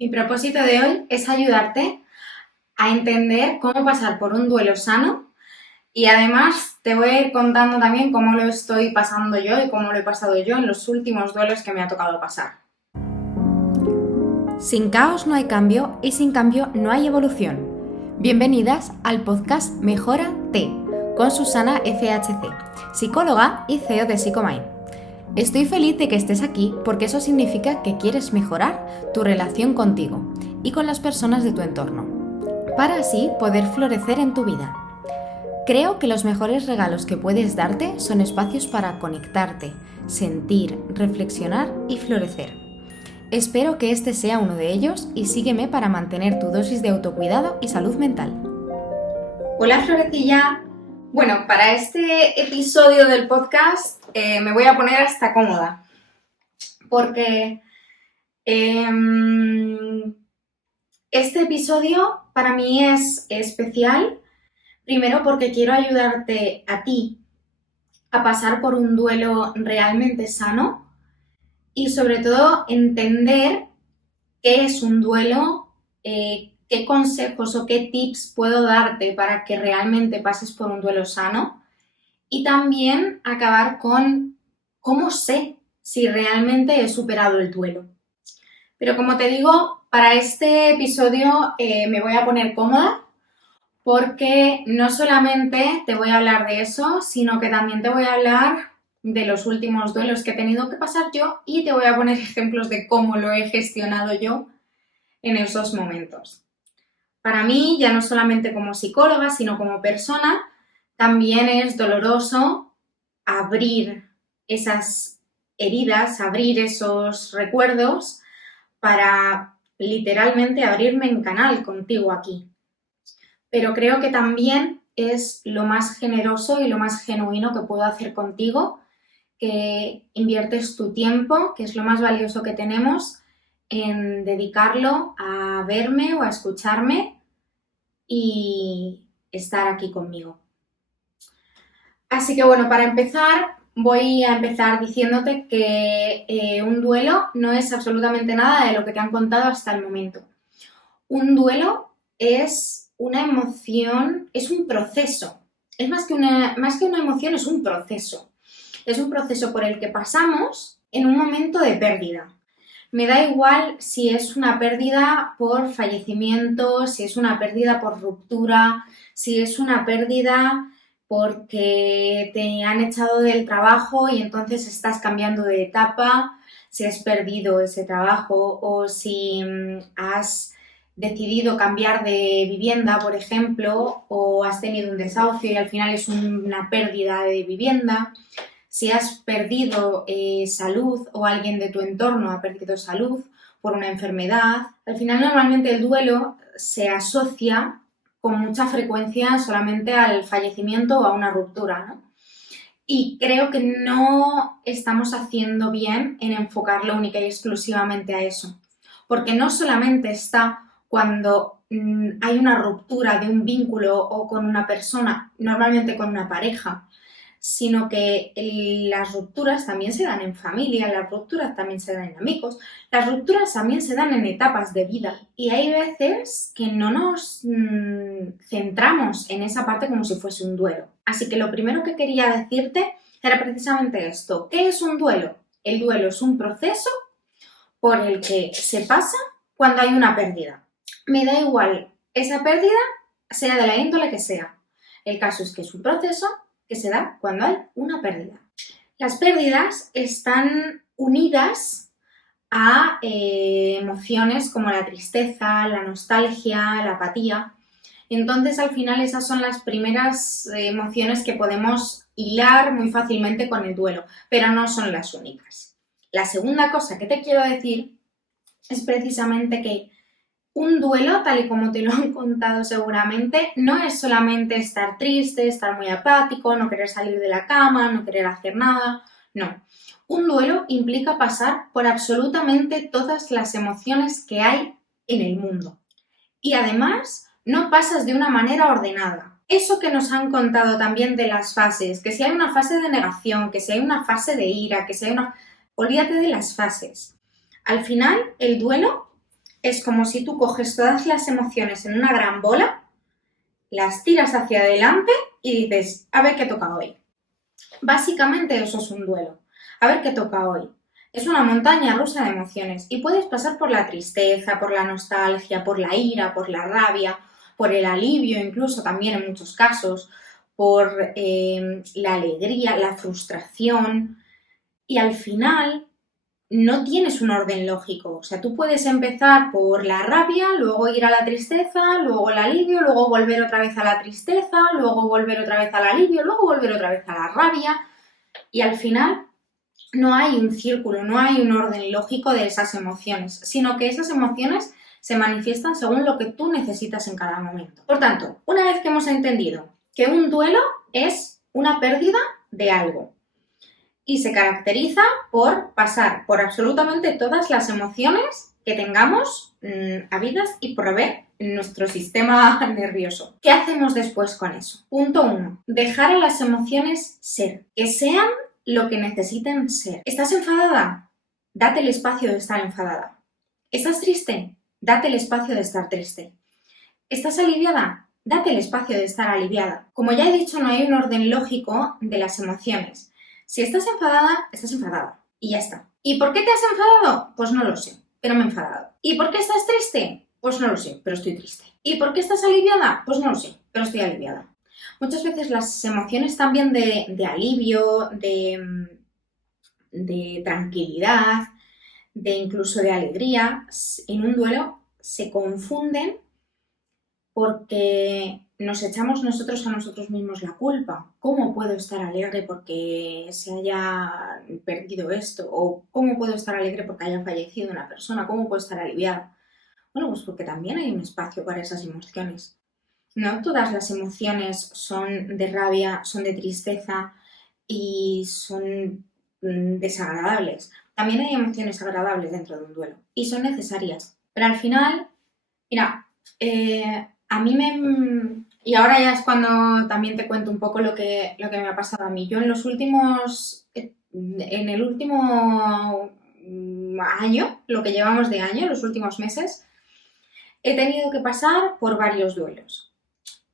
Mi propósito de hoy es ayudarte a entender cómo pasar por un duelo sano y además te voy a ir contando también cómo lo estoy pasando yo y cómo lo he pasado yo en los últimos duelos que me ha tocado pasar. Sin caos no hay cambio y sin cambio no hay evolución. Bienvenidas al podcast Mejórate con Susana FHC, psicóloga y CEO de Psychomind. Estoy feliz de que estés aquí porque eso significa que quieres mejorar tu relación contigo y con las personas de tu entorno, para así poder florecer en tu vida. Creo que los mejores regalos que puedes darte son espacios para conectarte, sentir, reflexionar y florecer. Espero que este sea uno de ellos y sígueme para mantener tu dosis de autocuidado y salud mental. Hola Florecilla. Bueno, para este episodio del podcast me voy a poner hasta cómoda porque este episodio para mí es especial. Primero porque quiero ayudarte a ti a pasar por un duelo realmente sano y sobre todo entender qué es un duelo, qué consejos o qué tips puedo darte para que realmente pases por un duelo sano y también acabar con cómo sé si realmente he superado el duelo. Pero como te digo, para este episodio me voy a poner cómoda porque no solamente te voy a hablar de eso, sino que también te voy a hablar de los últimos duelos que he tenido que pasar yo y te voy a poner ejemplos de cómo lo he gestionado yo en esos momentos. Para mí, ya no solamente como psicóloga, sino como persona, también es doloroso abrir esas heridas, abrir esos recuerdos para literalmente abrirme en canal contigo aquí. Pero creo que también es lo más generoso y lo más genuino que puedo hacer contigo, que inviertes tu tiempo, que es lo más valioso que tenemos, en dedicarlo a verme o a escucharme y estar aquí conmigo. Así que bueno, para empezar, voy a empezar diciéndote que un duelo no es absolutamente nada de lo que te han contado hasta el momento. Un duelo es una emoción, es un proceso. Es más que una emoción, es un proceso. Es un proceso por el que pasamos en un momento de pérdida. Me da igual si es una pérdida por fallecimiento, si es una pérdida por ruptura, si es una pérdida porque te han echado del trabajo y entonces estás cambiando de etapa, si has perdido ese trabajo o si has decidido cambiar de vivienda, por ejemplo, o has tenido un desahucio y al final es una pérdida de vivienda. Si has perdido salud o alguien de tu entorno ha perdido salud por una enfermedad, al final normalmente el duelo se asocia con mucha frecuencia solamente al fallecimiento o a una ruptura, ¿no? Y creo que no estamos haciendo bien en enfocarlo única y exclusivamente a eso, porque no solamente está cuando hay una ruptura de un vínculo o con una persona, normalmente con una pareja, sino que las rupturas también se dan en familia, las rupturas también se dan en amigos, las rupturas también se dan en etapas de vida y hay veces que no nos centramos en esa parte como si fuese un duelo. Así que lo primero que quería decirte era precisamente esto. ¿Qué es un duelo? El duelo es un proceso por el que se pasa cuando hay una pérdida. Me da igual esa pérdida, sea de la índole que sea. El caso es que es un proceso que se da cuando hay una pérdida. Las pérdidas están unidas a emociones como la tristeza, la nostalgia, la apatía. Entonces, al final, esas son las primeras emociones que podemos hilar muy fácilmente con el duelo, pero no son las únicas. La segunda cosa que te quiero decir es precisamente que un duelo, tal y como te lo han contado seguramente, no es solamente estar triste, estar muy apático, no querer salir de la cama, no querer hacer nada, no. Un duelo implica pasar por absolutamente todas las emociones que hay en el mundo. Y además, no pasas de una manera ordenada. Eso que nos han contado también de las fases, que si hay una fase de negación, que si hay una fase de ira, que si hay una... Olvídate de las fases. Al final, el duelo es como si tú coges todas las emociones en una gran bola, las tiras hacia adelante y dices, a ver qué toca hoy. Básicamente eso es un duelo. A ver qué toca hoy. Es una montaña rusa de emociones y puedes pasar por la tristeza, por la nostalgia, por la ira, por la rabia, por el alivio incluso también en muchos casos, por la alegría, la frustración y al final no tienes un orden lógico. O sea, tú puedes empezar por la rabia, luego ir a la tristeza, luego el alivio, luego volver otra vez a la tristeza, luego volver otra vez al alivio, luego volver otra vez a la rabia y al final no hay un círculo, no hay un orden lógico de esas emociones, sino que esas emociones se manifiestan según lo que tú necesitas en cada momento. Por tanto, una vez que hemos entendido que un duelo es una pérdida de algo y se caracteriza por pasar por absolutamente todas las emociones que tengamos habidas y por haber en nuestro sistema nervioso. ¿Qué hacemos después con eso? Punto 1. Dejar a las emociones ser, que sean lo que necesiten ser. ¿Estás enfadada? Date el espacio de estar enfadada. ¿Estás triste? Date el espacio de estar triste. ¿Estás aliviada? Date el espacio de estar aliviada. Como ya he dicho, no hay un orden lógico de las emociones. Si estás enfadada y ya está. ¿Y por qué te has enfadado? Pues no lo sé, pero me he enfadado. ¿Y por qué estás triste? Pues no lo sé, pero estoy triste. ¿Y por qué estás aliviada? Pues no lo sé, pero estoy aliviada. Muchas veces las emociones también de alivio, de tranquilidad, de incluso de alegría, en un duelo se confunden porque nos echamos nosotros a nosotros mismos la culpa. ¿Cómo puedo estar alegre porque se haya perdido esto? ¿O cómo puedo estar alegre porque haya fallecido una persona? ¿Cómo puedo estar aliviada? Bueno, pues porque también hay un espacio para esas emociones. No todas las emociones son de rabia, son de tristeza y son desagradables. También hay emociones agradables dentro de un duelo y son necesarias. Pero al final, mira, a mí me... Y ahora ya es cuando también te cuento un poco lo que me ha pasado a mí. Yo en los últimos... En el último año, lo que llevamos de año, los últimos meses, he tenido que pasar por varios duelos.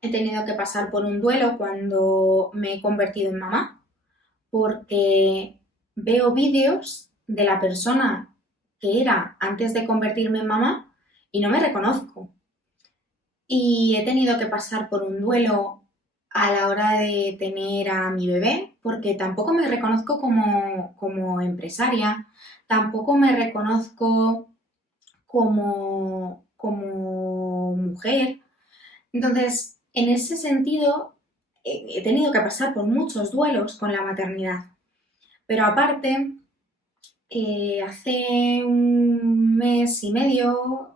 He tenido que pasar por un duelo cuando me he convertido en mamá, porque veo vídeos de la persona que era antes de convertirme en mamá y no me reconozco. Y he tenido que pasar por un duelo a la hora de tener a mi bebé, porque tampoco me reconozco como empresaria, tampoco me reconozco como mujer. Entonces, en ese sentido, he tenido que pasar por muchos duelos con la maternidad. Pero aparte, hace un mes y medio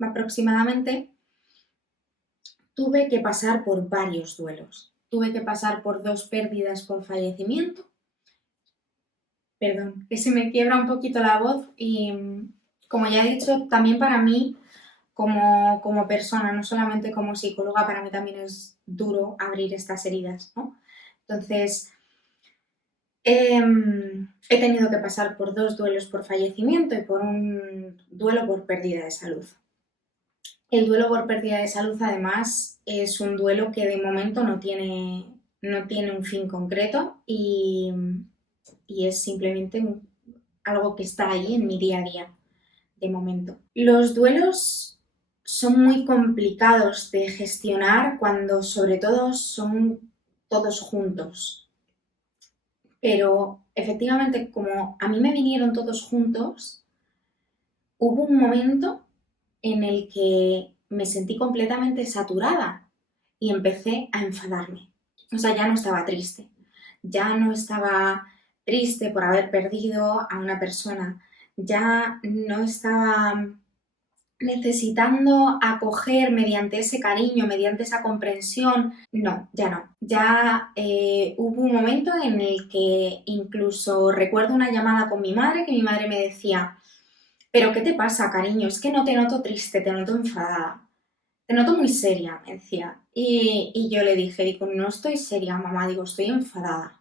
aproximadamente, tuve que pasar por varios duelos. Tuve que pasar por 2 pérdidas por fallecimiento. Perdón, que se me quiebra un poquito la voz y, como ya he dicho, también para mí, como persona, no solamente como psicóloga, para mí también es duro abrir estas heridas, ¿no? Entonces, he tenido que pasar por 2 duelos por fallecimiento y por un duelo por pérdida de salud. El duelo por pérdida de salud, además, es un duelo que de momento no tiene un fin concreto y es simplemente algo que está ahí en mi día a día, de momento. Los duelos son muy complicados de gestionar cuando sobre todo son todos juntos. Pero efectivamente, como a mí me vinieron todos juntos, hubo un momento en el que me sentí completamente saturada y empecé a enfadarme. O sea, ya no estaba triste. Ya no estaba triste por haber perdido a una persona. Ya no estaba necesitando acoger mediante ese cariño, mediante esa comprensión. No, ya no. Ya hubo un momento en el que incluso recuerdo una llamada con mi madre, que mi madre me decía: ¿pero qué te pasa, cariño? Es que no te noto triste, te noto enfadada. Te noto muy seria, me decía. Y yo le dije, no estoy seria, mamá, digo, estoy enfadada.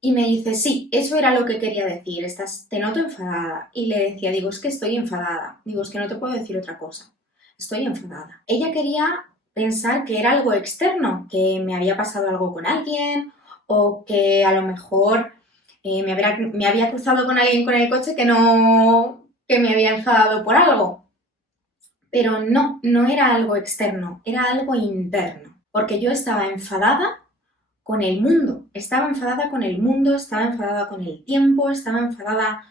Y me dice, sí, eso era lo que quería decir, te noto enfadada. Y le decía, digo, es que estoy enfadada. Digo, es que no te puedo decir otra cosa. Estoy enfadada. Ella quería pensar que era algo externo, que me había pasado algo con alguien o que a lo mejor me había cruzado con alguien con el coche que me había enfadado por algo. Pero no, no era algo externo, era algo interno. Porque yo estaba enfadada con el mundo. Estaba enfadada con el mundo, estaba enfadada con el tiempo, estaba enfadada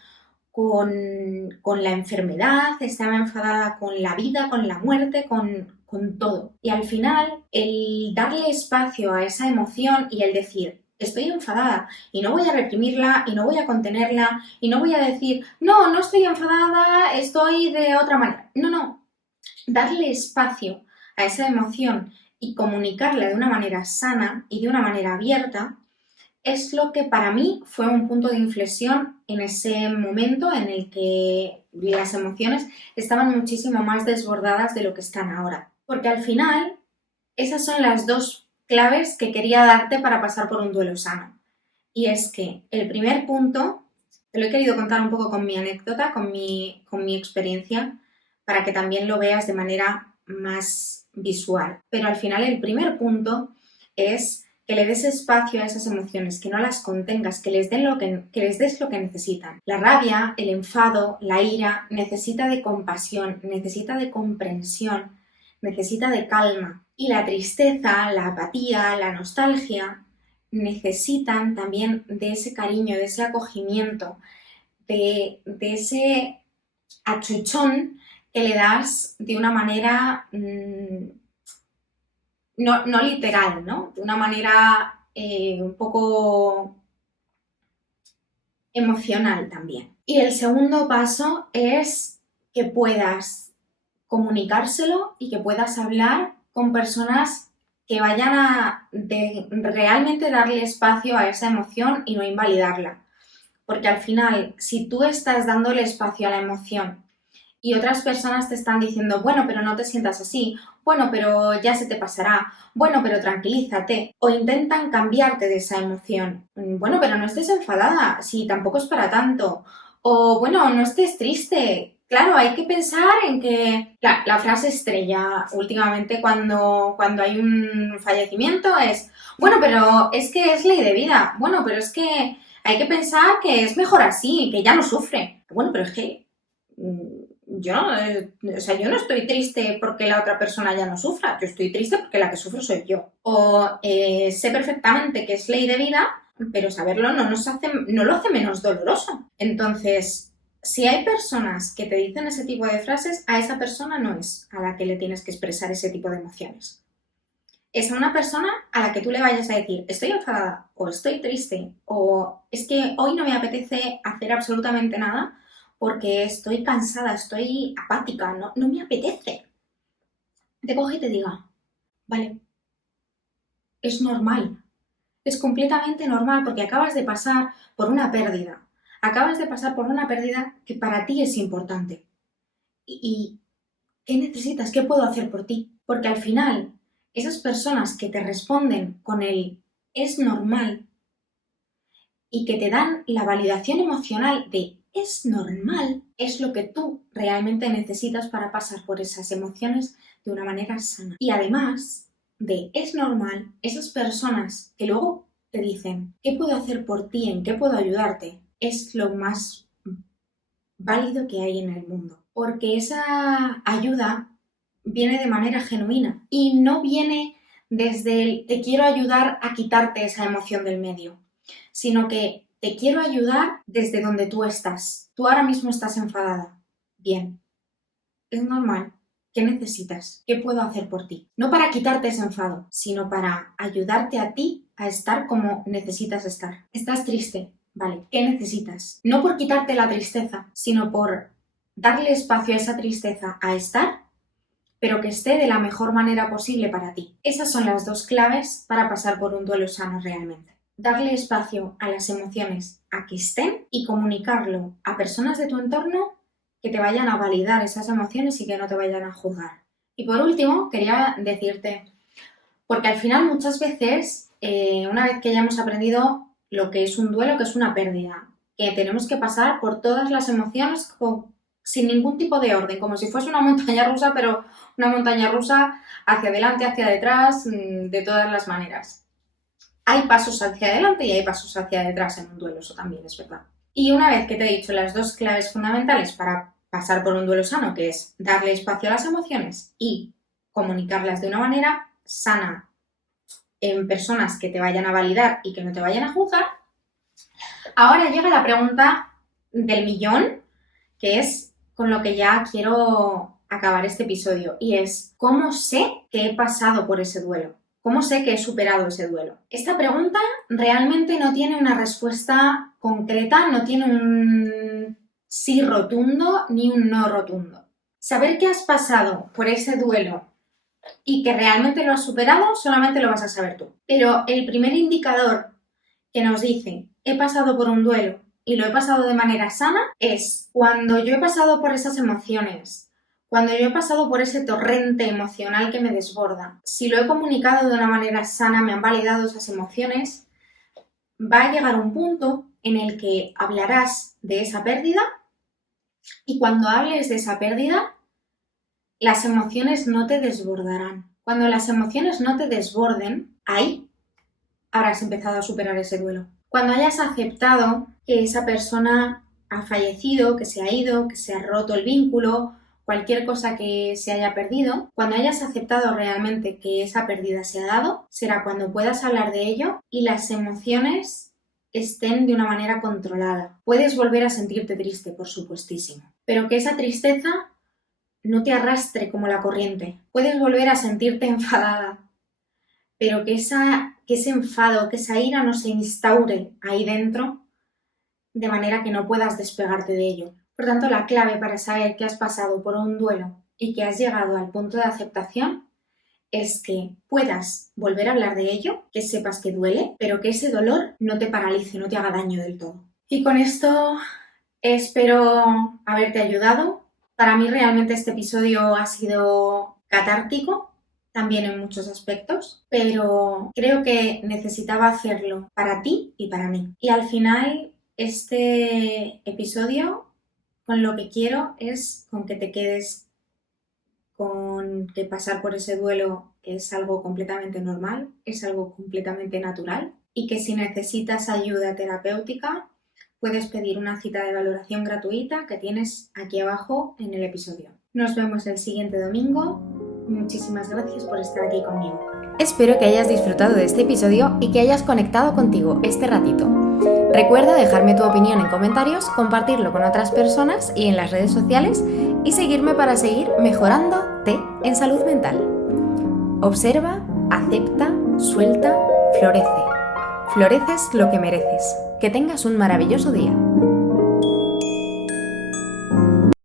con la enfermedad, estaba enfadada con la vida, con la muerte, con todo. Y al final, el darle espacio a esa emoción y el decir, estoy enfadada y no voy a reprimirla y no voy a contenerla y no voy a decir, no, no estoy enfadada, estoy de otra manera. No, no. Darle espacio a esa emoción y comunicarla de una manera sana y de una manera abierta es lo que para mí fue un punto de inflexión en ese momento en el que las emociones estaban muchísimo más desbordadas de lo que están ahora. Porque al final, esas son las dos claves que quería darte para pasar por un duelo sano. Y es que el primer punto, te lo he querido contar un poco con mi anécdota, con mi experiencia, para que también lo veas de manera más visual. Pero al final el primer punto es que le des espacio a esas emociones, que no las contengas, que les des lo que necesitan. La rabia, el enfado, la ira necesita de compasión, necesita de comprensión, necesita de calma. Y la tristeza, la apatía, la nostalgia necesitan también de ese cariño, de ese acogimiento, de ese achuchón que le das de una manera no literal, ¿no? De una manera un poco emocional también. Y el segundo paso es que puedas comunicárselo y que puedas hablar con personas que vayan a realmente darle espacio a esa emoción y no invalidarla. Porque al final, si tú estás dándole espacio a la emoción y otras personas te están diciendo, bueno, pero no te sientas así, bueno, pero ya se te pasará, bueno, pero tranquilízate, o intentan cambiarte de esa emoción, bueno, pero no estés enfadada, si tampoco es para tanto, o bueno, no estés triste. Claro, hay que pensar en que la frase estrella últimamente cuando hay un fallecimiento es, bueno, pero es que es ley de vida, bueno, pero es que hay que pensar que es mejor así, que ya no sufre. Bueno, pero es que yo no estoy triste porque la otra persona ya no sufra, yo estoy triste porque la que sufro soy yo. O sé perfectamente que es ley de vida, pero saberlo no lo hace menos doloroso. Entonces, si hay personas que te dicen ese tipo de frases, a esa persona no es a la que le tienes que expresar ese tipo de emociones. Es a una persona a la que tú le vayas a decir, estoy enfadada, o estoy triste, o es que hoy no me apetece hacer absolutamente nada porque estoy cansada, estoy apática, no me apetece. Te coge y te diga, vale, es normal, es completamente normal porque acabas de pasar por una pérdida, que para ti es importante. ¿Y qué necesitas? ¿Qué puedo hacer por ti? Porque al final, esas personas que te responden con el es normal y que te dan la validación emocional de es normal, es lo que tú realmente necesitas para pasar por esas emociones de una manera sana. Y además de es normal, esas personas que luego te dicen ¿qué puedo hacer por ti? ¿En qué puedo ayudarte? Es lo más válido que hay en el mundo. Porque esa ayuda viene de manera genuina y no viene desde el te quiero ayudar a quitarte esa emoción del medio, sino que te quiero ayudar desde donde tú estás. Tú ahora mismo estás enfadada. Bien, es normal. ¿Qué necesitas? ¿Qué puedo hacer por ti? No para quitarte ese enfado, sino para ayudarte a ti a estar como necesitas estar. ¿Estás triste? Vale, ¿qué necesitas? No por quitarte la tristeza, sino por darle espacio a esa tristeza a estar, pero que esté de la mejor manera posible para ti. Esas son las dos claves para pasar por un duelo sano realmente. Darle espacio a las emociones a que estén y comunicarlo a personas de tu entorno que te vayan a validar esas emociones y que no te vayan a juzgar. Y por último, quería decirte, porque al final muchas veces, una vez que ya hemos aprendido lo que es un duelo, que es una pérdida, que tenemos que pasar por todas las emociones sin ningún tipo de orden, como si fuese una montaña rusa, pero una montaña rusa hacia adelante, hacia detrás, de todas las maneras. Hay pasos hacia adelante y hay pasos hacia detrás en un duelo, eso también es verdad. Y una vez que te he dicho las dos claves fundamentales para pasar por un duelo sano, que es darle espacio a las emociones y comunicarlas de una manera sana en personas que te vayan a validar y que no te vayan a juzgar, ahora llega la pregunta del millón, que es con lo que ya quiero acabar este episodio, y es ¿cómo sé que he pasado por ese duelo? ¿Cómo sé que he superado ese duelo? Esta pregunta realmente no tiene una respuesta concreta, no tiene un sí rotundo ni un no rotundo. Saber que has pasado por ese duelo y que realmente lo has superado, solamente lo vas a saber tú. Pero el primer indicador que nos dice he pasado por un duelo y lo he pasado de manera sana es cuando yo he pasado por esas emociones, cuando yo he pasado por ese torrente emocional que me desborda. Si lo he comunicado de una manera sana, me han validado esas emociones, va a llegar un punto en el que hablarás de esa pérdida y cuando hables de esa pérdida, las emociones no te desbordarán. Cuando las emociones no te desborden, ahí habrás empezado a superar ese duelo. Cuando hayas aceptado que esa persona ha fallecido, que se ha ido, que se ha roto el vínculo, cualquier cosa que se haya perdido, cuando hayas aceptado realmente que esa pérdida se ha dado, será cuando puedas hablar de ello y las emociones estén de una manera controlada. Puedes volver a sentirte triste, por supuestísimo, pero que esa tristeza no te arrastre como la corriente. Puedes volver a sentirte enfadada, pero que ese enfado, que esa ira no se instaure ahí dentro de manera que no puedas despegarte de ello. Por tanto, la clave para saber que has pasado por un duelo y que has llegado al punto de aceptación es que puedas volver a hablar de ello, que sepas que duele, pero que ese dolor no te paralice, no te haga daño del todo. Y con esto espero haberte ayudado. Para mí realmente este episodio ha sido catártico, también en muchos aspectos, pero creo que necesitaba hacerlo para ti y para mí. Y al final, este episodio, con lo que quiero es con que te quedes con que pasar por ese duelo es algo completamente normal, es algo completamente natural y que si necesitas ayuda terapéutica, puedes pedir una cita de valoración gratuita que tienes aquí abajo en el episodio. Nos vemos el siguiente domingo. Muchísimas gracias por estar aquí conmigo. Espero que hayas disfrutado de este episodio y que hayas conectado contigo este ratito. Recuerda dejarme tu opinión en comentarios, compartirlo con otras personas y en las redes sociales y seguirme para seguir mejorándote en salud mental. Observa, acepta, suelta, florece. Floreces lo que mereces. Que tengas un maravilloso día.